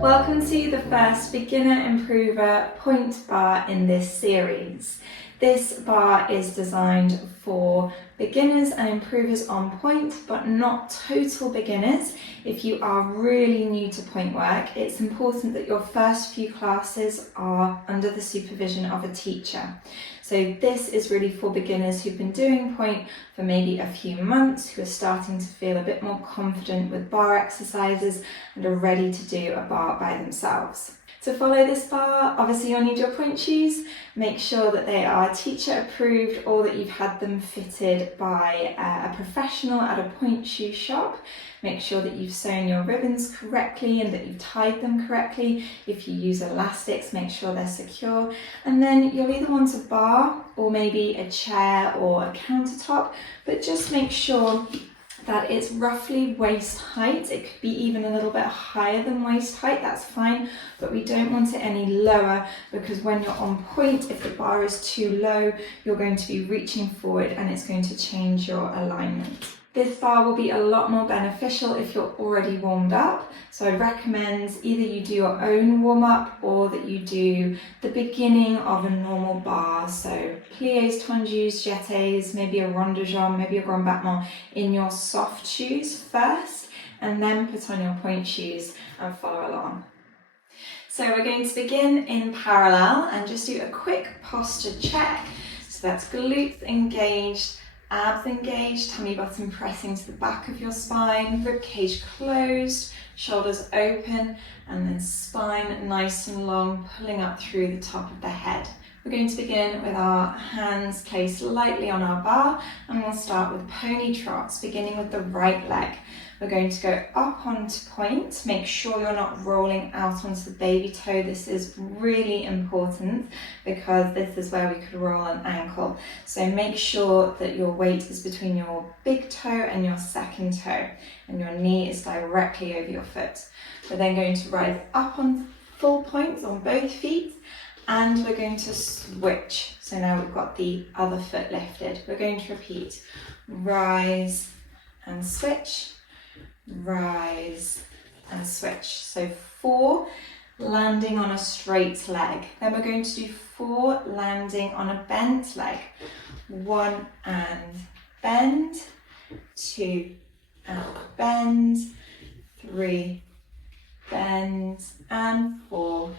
Welcome to the first beginner improver Pointe Barre in this series. This bar is designed for beginners and improvers on pointe, but not total beginners. If you are really new to pointe work, it's important that your first few classes are under the supervision of a teacher. So this is really for beginners who've been doing pointe for maybe a few months, who are starting to feel a bit more confident with bar exercises and are ready to do a bar by themselves. To follow this bar, obviously you'll need your pointe shoes. Make sure that they are teacher approved or that you've had them fitted by a professional at a pointe shoe shop. Make sure that you've sewn your ribbons correctly and that you've tied them correctly. If you use elastics, make sure they're secure. And then you'll either want a bar or maybe a chair or a countertop, but just make sure that it's roughly waist height. It could be even a little bit higher than waist height, that's fine, but we don't want it any lower, because when you're on pointe, if the bar is too low, you're going to be reaching forward and it's going to change your alignment. This bar will be a lot more beneficial if you're already warmed up. So I'd recommend either you do your own warm up or that you do the beginning of a normal bar. So pliés, tendus, jetés, maybe a rond de jambe, maybe a grand battement in your soft shoes first, and then put on your pointe shoes and follow along. So we're going to begin in parallel and just do a quick posture check. So that's glutes engaged, abs engaged, tummy button pressing to the back of your spine, rib cage closed, shoulders open, and then spine nice and long, pulling up through the top of the head. We're going to begin with our hands placed lightly on our bar, and we'll start with pony trots, beginning with the right leg. We're going to go up onto pointe. Make sure you're not rolling out onto the baby toe. This is really important because this is where we could roll an ankle. So make sure that your weight is between your big toe and your second toe, and your knee is directly over your foot. We're then going to rise up on full points on both feet, and we're going to switch. So now we've got the other foot lifted. We're going to repeat, rise and switch, rise and switch. So 4 landing on a straight leg. Then we're going to do 4 landing on a bent leg. 1 and bend, 2 and bend, 3 bend, and 4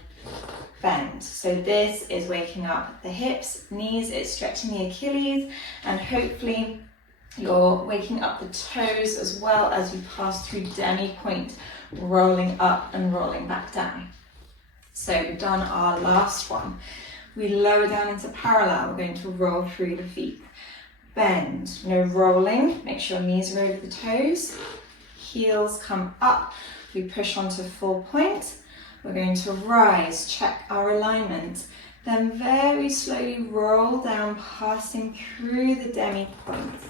bend. So this is waking up the hips, knees, it's stretching the Achilles, and hopefully you're waking up the toes as well as you pass through demi-pointe, rolling up and rolling back down. So we've done our last one. We lower down into parallel. We're going to roll through the feet. Bend, no rolling. Make sure knees are over the toes. Heels come up. We push onto full pointe. We're going to rise, check our alignment. Then very slowly roll down, passing through the demi-pointe.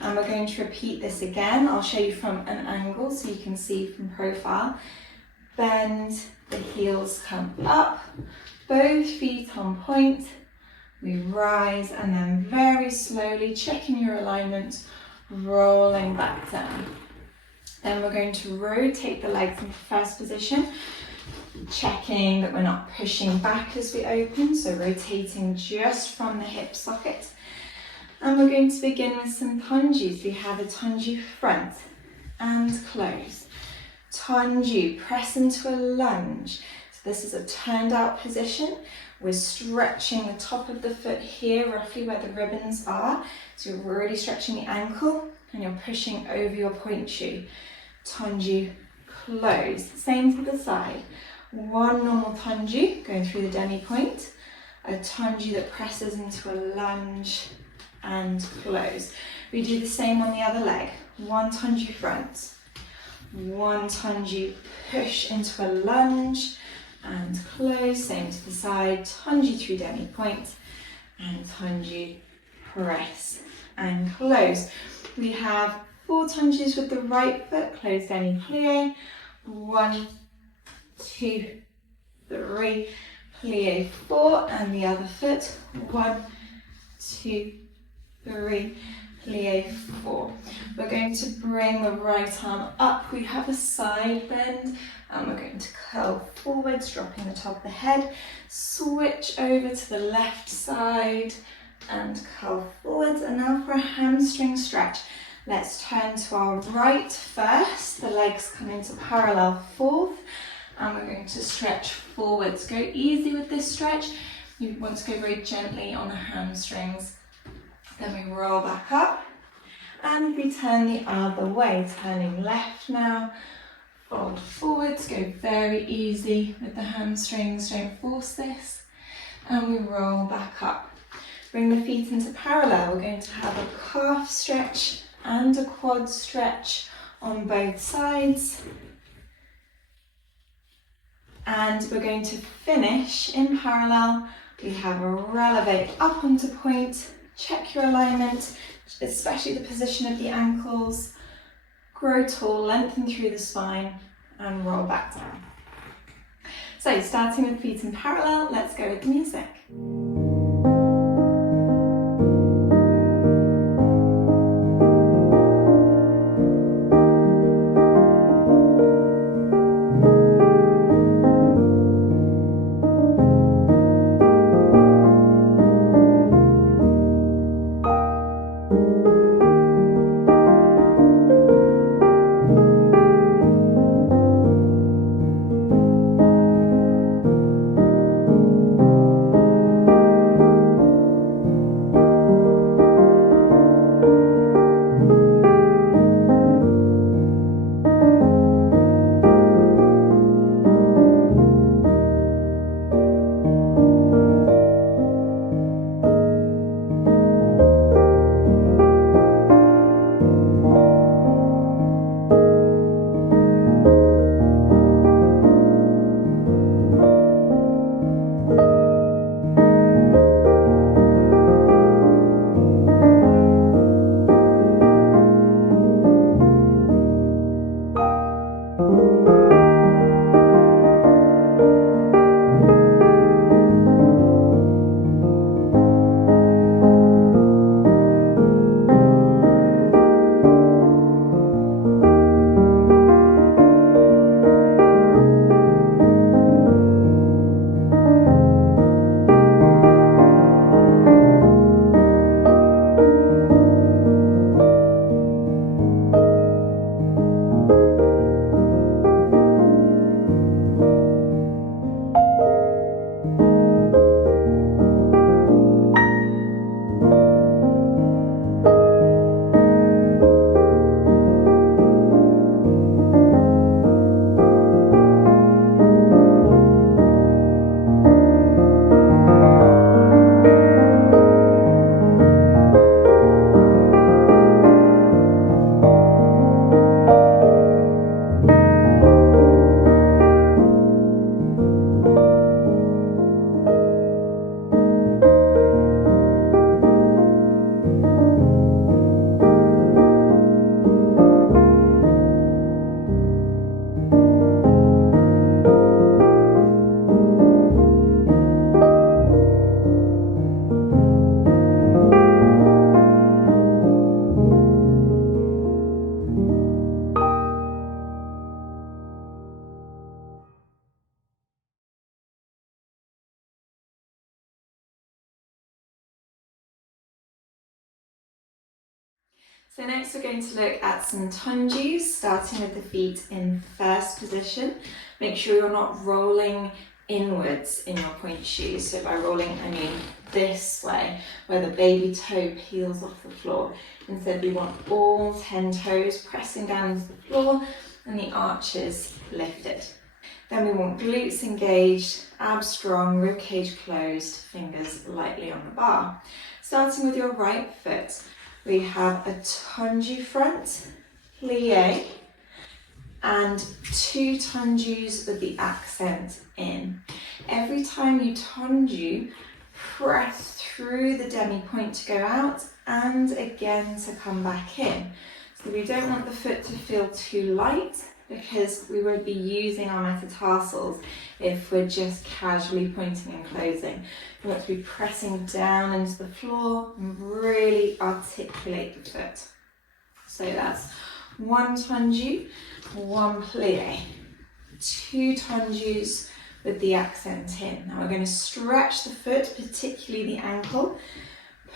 And we're going to repeat this again. I'll show you from an angle so you can see from profile. Bend, the heels come up, both feet on pointe. We rise and then very slowly, checking your alignment, rolling back down. Then we're going to rotate the legs into first position, checking that we're not pushing back as we open, so rotating just from the hip socket. And we're going to begin with some tendus. We have a tendu front and close. Tendu, press into a lunge. So this is a turned out position. We're stretching the top of the foot here, roughly where the ribbons are. So you're already stretching the ankle and you're pushing over your pointe shoe. Tendu, close. Same to the side. 1 normal tendu, going through the demi-pointe. A tendu that presses into a lunge and close. We do the same on the other leg. 1 tendu front, 1 tendu push into a lunge and close. Same to the side, tendu through demi-pointe and tendu press and close. We have 4 tendus with the right foot, close demi-plie. 1, 2, 3, plie 4, and the other foot. 1, 2, 3, plie 4. We're going to bring the right arm up. We have a side bend and we're going to curl forwards, dropping the top of the head. Switch over to the left side and curl forwards. And now for a hamstring stretch. Let's turn to our right first. The legs come into parallel fourth and we're going to stretch forwards. Go easy with this stretch. You want to go very gently on the hamstrings. Then we roll back up and we turn the other way, turning left now. Fold forwards, go very easy with the hamstrings, don't force this. And we roll back up. Bring the feet into parallel. We're going to have a calf stretch and a quad stretch on both sides. And we're going to finish in parallel. We have a releve up onto point. Check your alignment, especially the position of the ankles. Grow tall, lengthen through the spine and roll back down. So starting with feet in parallel, let's go with the music. So next we're going to look at some tendus, starting with the feet in first position. Make sure you're not rolling inwards in your point shoes. So by rolling, I mean this way, where the baby toe peels off the floor. Instead, we want all 10 toes pressing down into the floor and the arches lifted. Then we want glutes engaged, abs strong, rib cage closed, fingers lightly on the bar. Starting with your right foot, we have a tendu front, plie, and 2 tendus with the accent in. Every time you tendu, press through the demi-point to go out and again to come back in. So we don't want the foot to feel too light because we won't be using our metatarsals if we're just casually pointing and closing. You want to be pressing down into the floor and really articulate the foot. So that's 1 tendu, 1 plié, 2 tendus with the accent in. Now we're going to stretch the foot, particularly the ankle,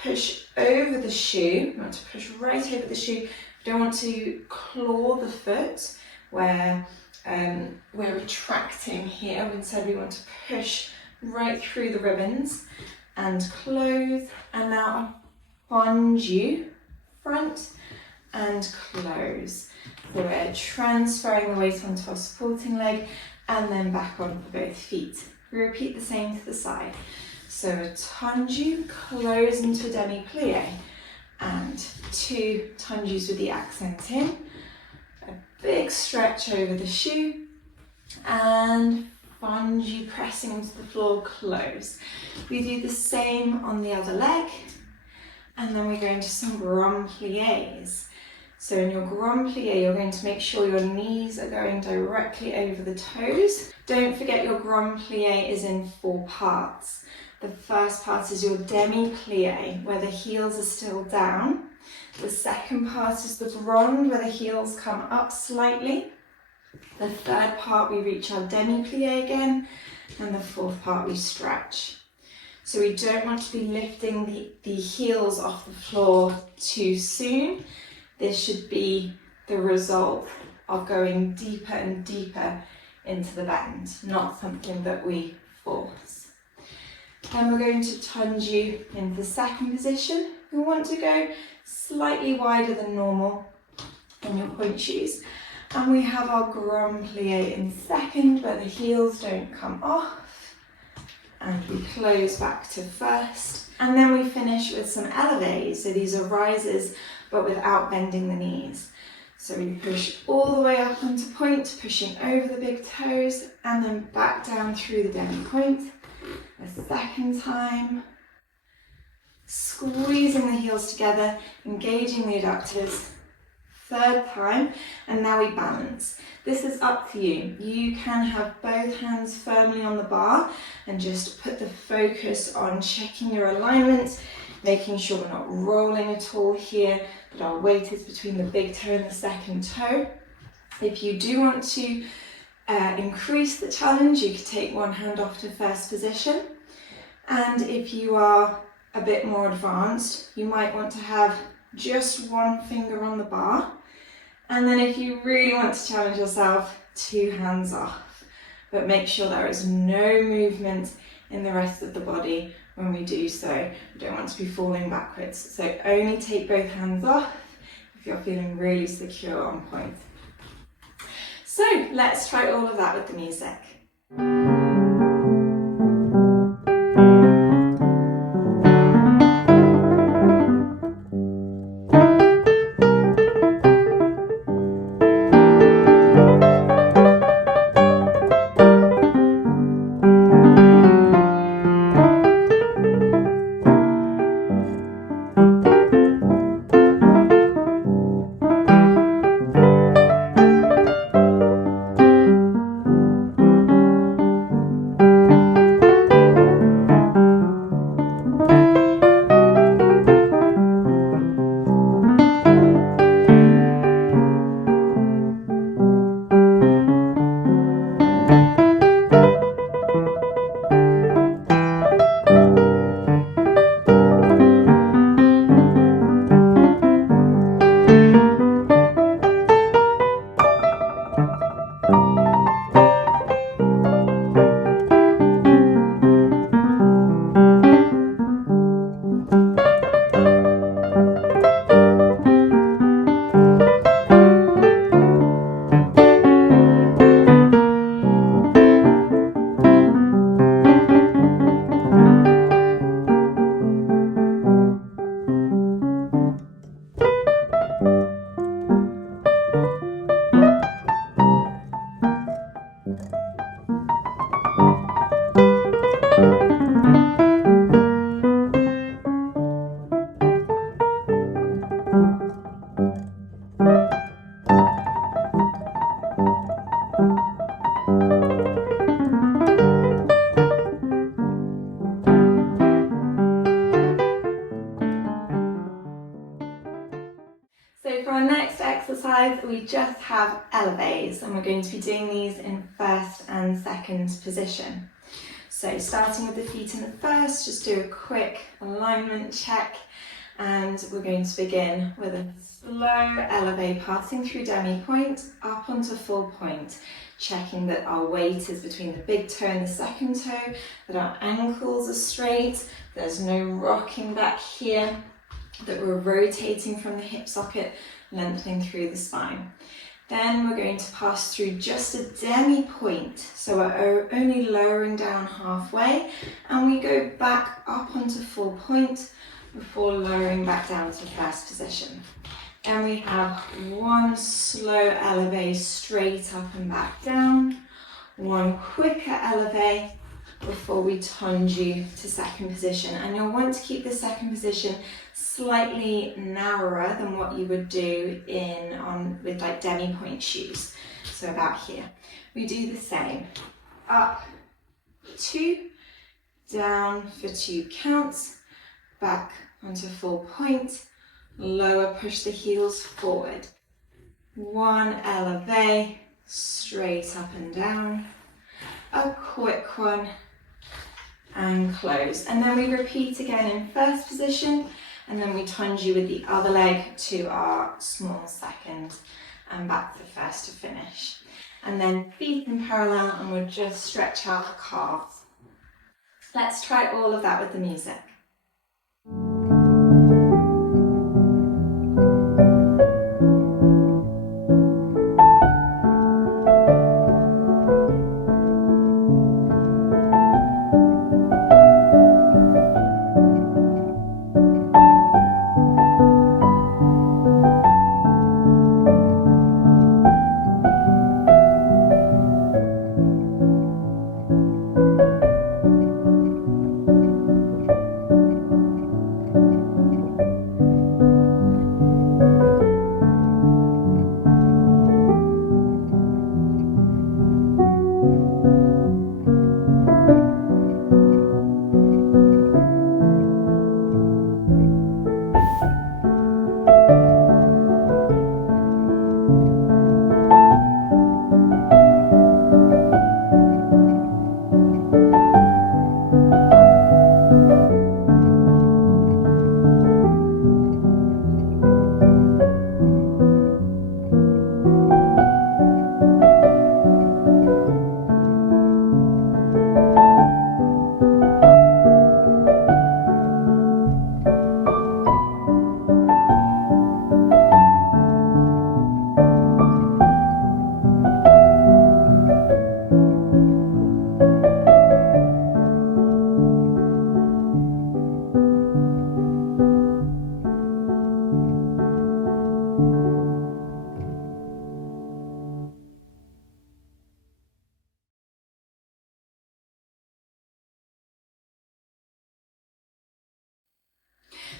push over the shoe. You want to push right over the shoe. You don't want to claw the foot where we're retracting here. Instead we want to push right through the ribbons and close. And now a fondu, front and close. So we're transferring the weight onto our supporting leg and then back on for both feet. We repeat the same to the side. So a tendu, close into a demi-plié, and 2 tendus with the accent in. A big stretch over the shoe, and fondu pressing into the floor, close. We do the same on the other leg, and then we go into some grand pliés. So in your grand plié, you're going to make sure your knees are going directly over the toes. Don't forget your grand plié is in 4 parts. The first part is your demi-plié, where the heels are still down. The second part is the grand, where the heels come up slightly. The third part, we reach our demi-plié again. And the fourth part, we stretch. So we don't want to be lifting the heels off the floor too soon. This should be the result of going deeper and deeper into the bend, not something that we force. Then we're going to tendu into the second position. We want to go slightly wider than normal in your pointe shoes. And we have our grand plié in second, where the heels don't come off. And we close back to first. And then we finish with some elevés. So these are rises, but without bending the knees. So we push all the way up onto pointe, pushing over the big toes, and then back down through the demi-pointe. A second time. Squeezing the heels together, engaging the adductors. Third time, and now we balance. This is up to you. You can have both hands firmly on the bar and just put the focus on checking your alignment, making sure we're not rolling at all here, that our weight is between the big toe and the second toe. If you do want to increase the challenge, you could take one hand off to first position. And if you are a bit more advanced, you might want to have just one finger on the bar. And then if you really want to challenge yourself, 2 hands off. But make sure there is no movement in the rest of the body when we do so. We don't want to be falling backwards. So only take both hands off if you're feeling really secure on pointe. So let's try all of that with the music. exercise, we just have Elevés, and we're going to be doing these in first and second position. So starting with the feet in the first, just do a quick alignment check, and we're going to begin with a slow Elevé, passing through demi-point up onto full point, checking that our weight is between the big toe and the second toe, that our ankles are straight, there's no rocking back here, that we're rotating from the hip socket, lengthening through the spine. Then we're going to pass through just a demi-point, so we're only lowering down halfway, and we go back up onto full point before lowering back down to first position. And we have one slow Elevé straight up and back down, one quicker Elevé before we tendu to second position. And you'll want to keep the second position slightly narrower than what you would do with like demi-point shoes. So about here. We do the same. Up 2, down for 2 counts, back onto full point, lower, push the heels forward. One Elevé, straight up and down, a quick one, and close. And then we repeat again in first position, and then we tendu with the other leg to our small second, and back to first to finish. And then feet in parallel, and we'll just stretch out the calves. Let's try all of that with the music.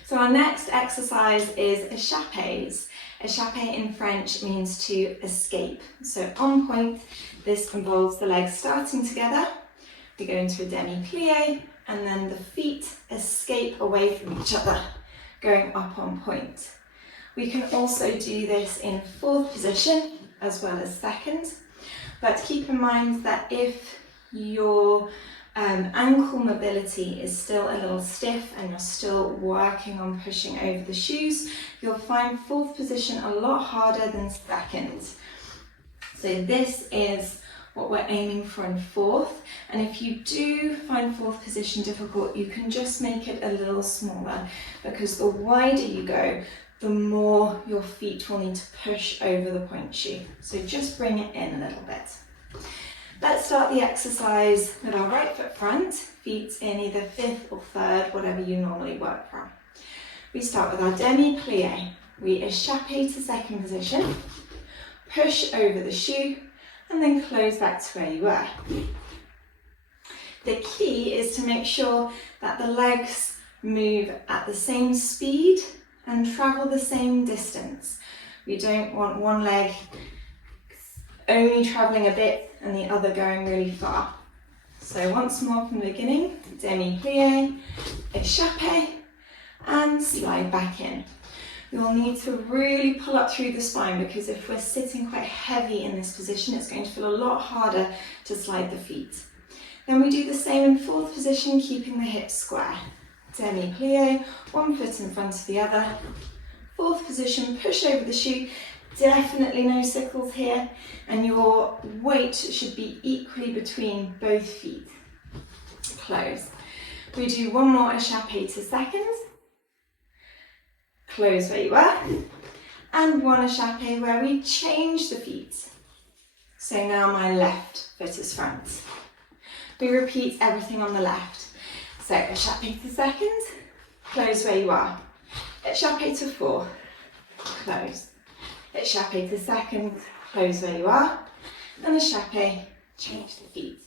So our next exercise is Échappés. Échappé in French means to escape. So on point, this involves the legs starting together. We go into a demi-plié, and then the feet escape away from each other, going up on point. We can also do this in fourth position as well as second, but keep in mind that if your ankle mobility is still a little stiff and you're still working on pushing over the shoes, you'll find fourth position a lot harder than second. So this is what we're aiming for in fourth, and if you do find fourth position difficult, you can just make it a little smaller, because the wider you go, the more your feet will need to push over the point shoe. So just bring it in a little bit. Let's start the exercise with our right foot front, feet in either fifth or third, whatever you normally work from. We start with our demi-plié. We échappé to second position, push over the shoe, and then close back to where you were. The key is to make sure that the legs move at the same speed and travel the same distance. We don't want one leg only traveling a bit and the other going really far. So once more from the beginning, demi-plié, échappé, and slide back in. You'll need to really pull up through the spine, because if we're sitting quite heavy in this position, it's going to feel a lot harder to slide the feet. Then we do the same in fourth position, keeping the hips square. Demi-plie, one foot in front of the other. Fourth position, push over the shoe. Definitely no sickles here, and your weight should be equally between both feet. Close. We do one more échappé to seconds. Close where you are. And one échappé where we change the feet. So now my left foot is front. We repeat everything on the left. So échappé to second, close where you are. Échappé to 4, close. Échappé to second, close where you are. And échappé, change the feet.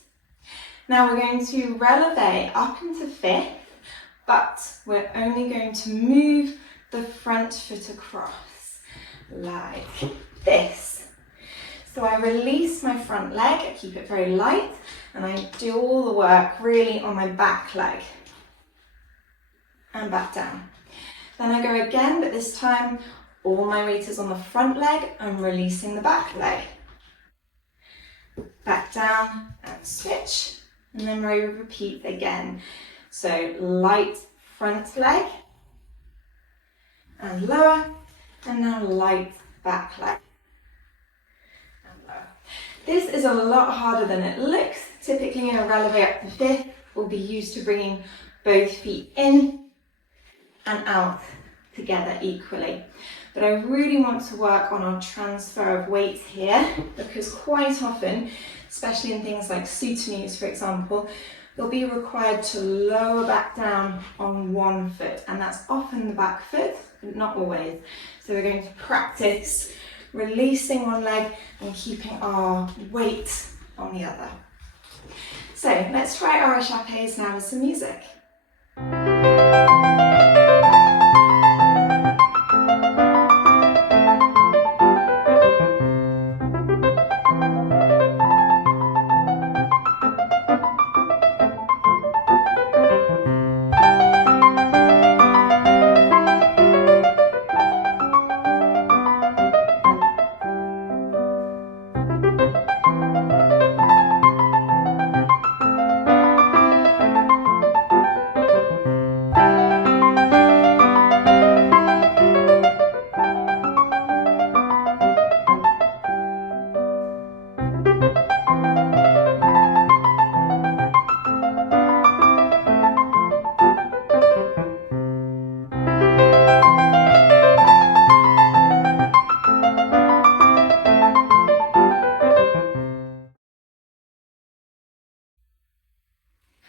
Now we're going to releve up into fifth, but we're only going to move the front foot across, like this. So I release my front leg, I keep it very light, and I do all the work really on my back leg. And back down. Then I go again, but this time all my weight is on the front leg. I'm releasing the back leg. Back down and switch. And then we repeat again. So light front leg and lower, and now light back leg and lower. This is a lot harder than it looks. Typically in a releve up to fifth will be used to bringing both feet in and out together equally. But I really want to work on our transfer of weight here, because quite often, especially in things like soutenies, for example, you'll be required to lower back down on one foot, and that's often the back foot, but not always. So we're going to practice releasing one leg and keeping our weight on the other. So let's try our échappés now with some music.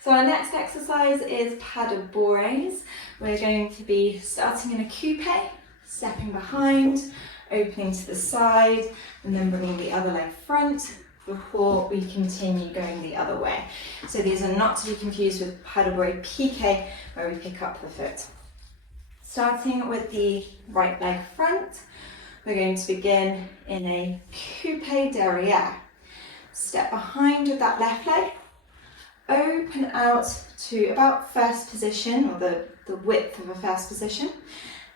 So our next exercise is pas de bourrées. We're going to be starting in a coupe, stepping behind, opening to the side, and then bringing the other leg front before we continue going the other way. So these are not to be confused with pas de bourrées piqué, where we pick up the foot. Starting with the right leg front, we're going to begin in a coupe derrière. Step behind with that left leg, open out to about first position, or the width of a first position.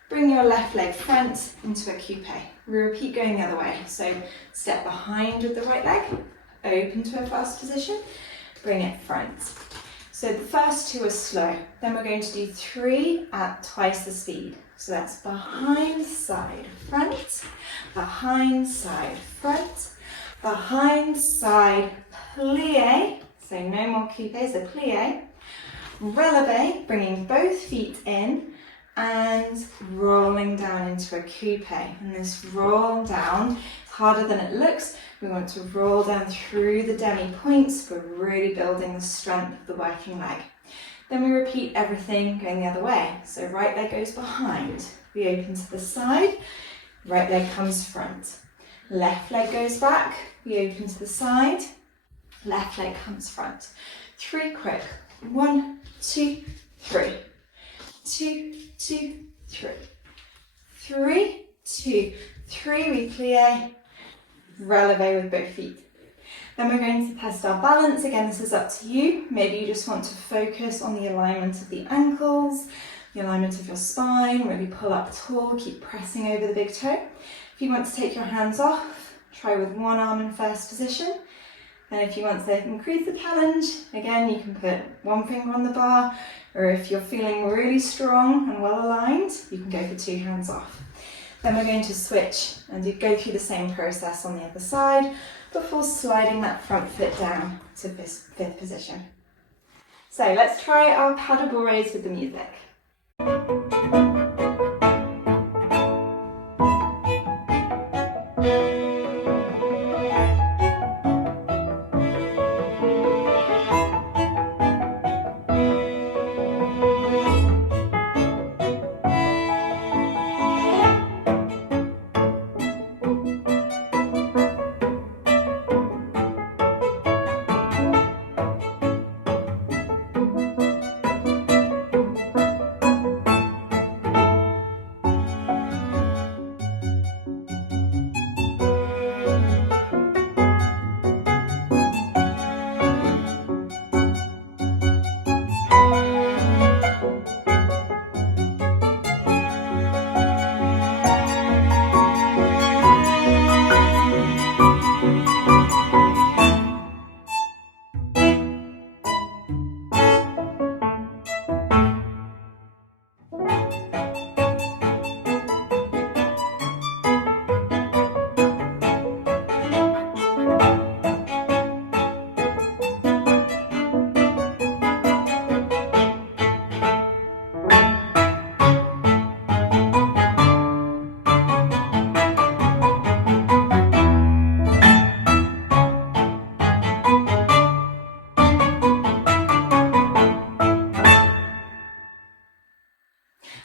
Bring your left leg front into a coupe. We repeat going the other way. So step behind with the right leg, open to a first position, bring it front. So the first two are slow. Then we're going to do 3 at twice the speed. So that's behind, side, front, behind, side, front, behind, side, plié. So no more coupes, a plié. Relevé, bringing both feet in and rolling down into a coupe. And this roll down is harder than it looks. We want to roll down through the demi-points. We're really building the strength of the working leg. Then we repeat everything going the other way. So right leg goes behind. We open to the side. Right leg comes front. Left leg goes back. We open to the side. Left leg comes front. 3 quick. 1, 2, 3. 2, 2, 3. 3, 2, 3. We plie. Releve with both feet. Then we're going to test our balance. Again, this is up to you. Maybe you just want to focus on the alignment of the ankles, the alignment of your spine, really pull up tall, keep pressing over the big toe. If you want to take your hands off, try with one arm in first position. And if you want to increase the challenge, again, you can put one finger on the bar, or if you're feeling really strong and well aligned, you can go for two hands off. Then we're going to switch and go through the same process on the other side before sliding that front foot down to fifth position. So let's try our paddle bourrées with the music.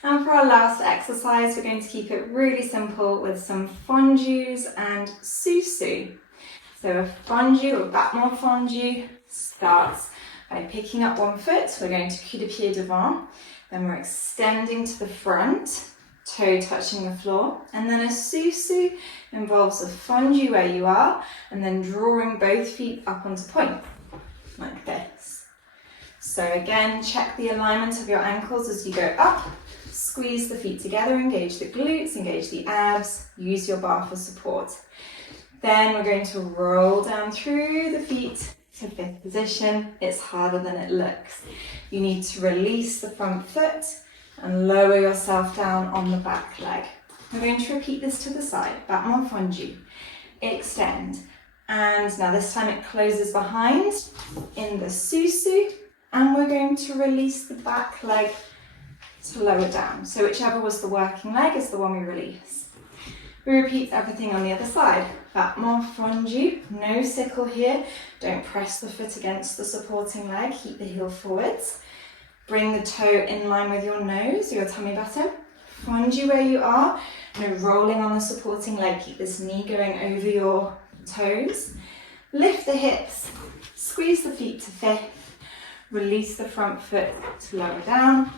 And for our last exercise, we're going to keep it really simple with some fondus and susu. So a fondu or battement fondu starts by picking up one foot. We're going to cul de pied devant. Then we're extending to the front, toe touching the floor. And then a susu involves a fondu where you are and then drawing both feet up onto point, like this. So again, check the alignment of your ankles as you go up. Squeeze the feet together, engage the glutes, engage the abs, use your bar for support. Then we're going to roll down through the feet to fifth position. It's harder than it looks. You need to release the front foot and lower yourself down on the back leg. We're going to repeat this to the side. Battement fondu. Extend. And now this time it closes behind in the susu. And we're going to release the back leg to lower down. So whichever was the working leg is the one we release. We repeat everything on the other side. Battement fondu, no sickle here. Don't press the foot against the supporting leg, keep the heel forwards. Bring the toe in line with your nose, your tummy button. Fondu where you are, no rolling on the supporting leg, keep this knee going over your toes. Lift the hips, squeeze the feet to fifth, release the front foot to lower down.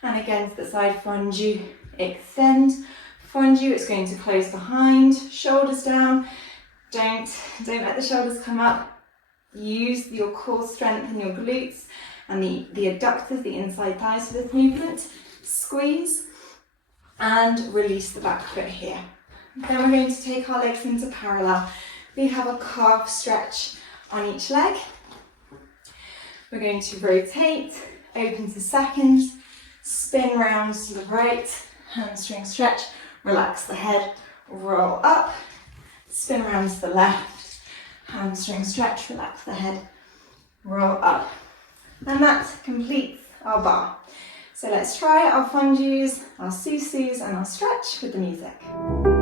And again to the side, fondu, extend. Fondu, it's going to close behind, shoulders down. Don't let the shoulders come up. Use your core strength in your glutes and the adductors, the inside thighs for this movement. Squeeze and release the back foot here. Then we're going to take our legs into parallel. We have a calf stretch on each leg. We're going to rotate, open to second, spin round to the right, hamstring stretch, relax the head, roll up, spin around to the left, hamstring stretch, relax the head, roll up. And that completes our bar. So let's try our fondus, our susus and our stretch with the music.